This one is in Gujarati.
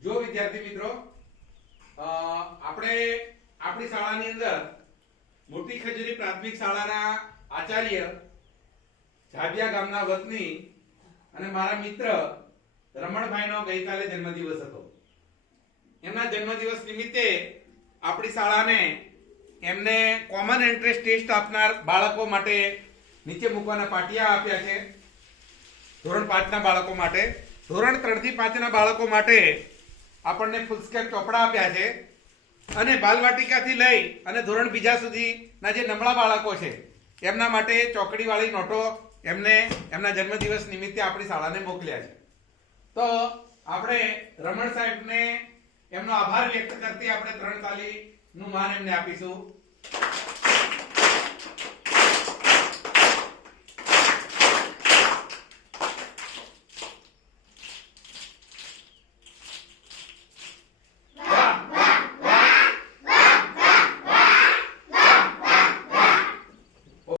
જો વિદ્યાર્થી મિત્રો આપણે આપણી શાળાની અંદર મોટી ખજૂરી પ્રાથમિક શાળાના આચાર્ય ઝાડિયા ગામના વતની અને મારા મિત્ર રમણભાઈનો ગઈકાલે જન્મદિવસ હતો. એમના જન્મદિવસ નિમિત્તે આપણી શાળાને એમને કોમન એન્ટ્રન્સ ટેસ્ટ આપનાર બાળકો માટે નીચે મૂકવાના પાટિયા આપ્યા છે. ધોરણ પાંચના બાળકો માટે. ધોરણ ત્રણથી પાંચના બાળકો માટે આપણને ફૂલસ્કેપ ચોપડા આપ્યા છે અને બાલવાટિકાથી લઈ અને ધોરણ બીજા સુધીના જે નબળા બાળકો છે, એમના માટે ચોકડીવાળી નોટો એમને એમના જન્મદિવસ નિમિત્તે આપણી શાળાને મોકલ્યા છે. તો આપણે રમણ સાહેબને એમનો આભાર વ્યક્ત કરતી આપણે ત્રણ તાલીનું માન એમને આપીશું.